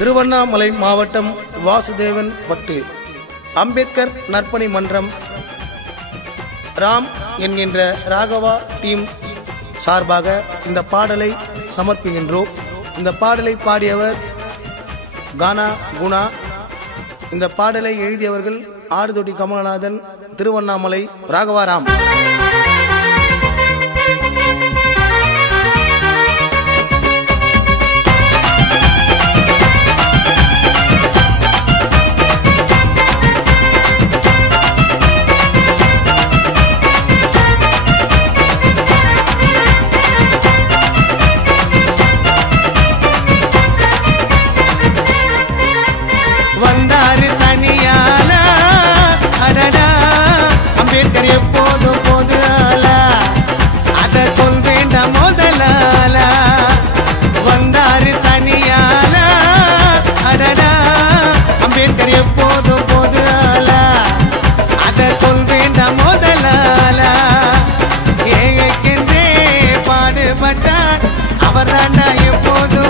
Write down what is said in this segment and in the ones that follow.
திருவண்ணாமலை மாவட்டம் வாசுதேவன் பட்டு அம்பேத்கர் நற்பணி மன்றம் ராம் என்கின்ற ராகவா டீம் சார்பாக இந்த பாடலை சமர்ப்பிக்கின்றோம். இந்த பாடலை பாடியவர் கானா குணா. இந்த பாடலை எழுதியவர்கள் ஆடுதொடி கமலநாதன், திருவண்ணாமலை ராகவாராம். வந்தாரு தனியால அடடா அம்பேத்கர் எப்போதும் போதுனால அத சொல் வேண்டாம் முதலால. வந்தாரு தனியால அடடா அம்பேத்கர் எப்போதும் போதுனால அத சொல் வேண்டாம் முதலால. ஏழைக்கென்றே பாடுபட்டார் அவர் தாண்டா எப்போதும்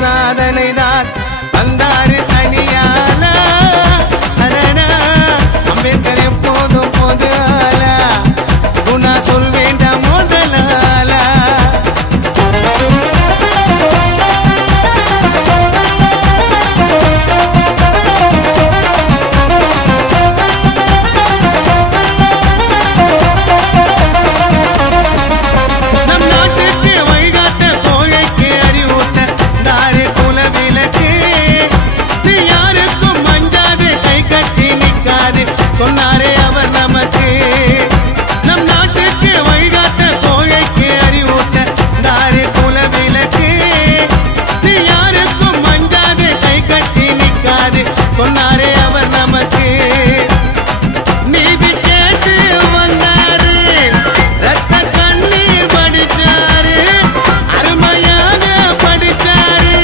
சாதனைதான். வந்தாரு தனியால அடடா அம்பேத்கர் எப்போதும் போதுனால குணா சொல் வேண்டாம் முதலால. நம் நாட்டுக்கு வழிகாட்ட கோழைக்கு அறிவூட்ட தாரு குலவிளக்கு. நீ யாருக்கும் மஞ்சாது கை கட்டி நிற்காது சொன்னாரே அவர் நமக்கு. நம் நாட்டுக்கு வழிகாட்ட கோழைக்கு அறிவூட்ட தாரு குலவிளக்கு. நீ யாருக்கும் மஞ்சாது கை கட்டி நிற்காது சொன்னாரே அவர் நமக்கு. நீதி கேட்டு வந்தாரு ரத்த கண்ணீர் படிச்சாரு அருமையாக படிச்சாரு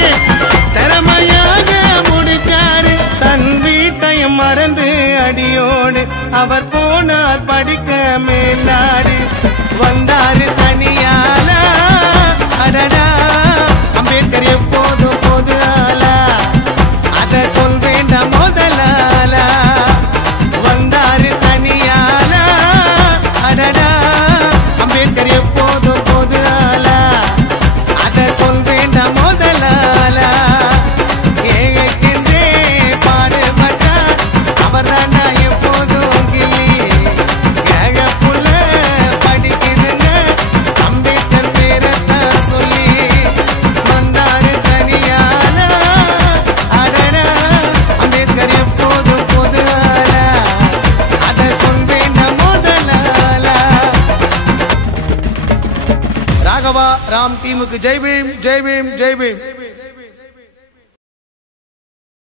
திறமையாக முடிச்சாரு. தன் வீட்டையும் மறந்து அடியோடு அவர் போனார் படிக்க மேலாடு. வந்தாரு தனியால அடடா அம்பேத்கர் எப்போதும் போதுனால அத சொல் வேண்டாம் முதலால. வந்தாரு தனியால அடடா அம்பேத்கர் எப்போதும் போதுனால அத சொல் வேண்டாம் முதலால. ஏழைக்கென்றே பாடுபட்டார் அவர் தாண்டா எப்போதும் கிளி. ஏழை புள்ள படிக்குதுங்க அம்பேத்கர் பேரத்தான் சொல்லி. வந்தாரு தனியால அடடா அம்பேத்கர் எப்போதும் போதுனால அத சொல் வேண்டாம் முதலால. ராகவா ராம் டீமுக்கு ஜெய் பீம், ஜெய் பீம், ஜெய் பீம்.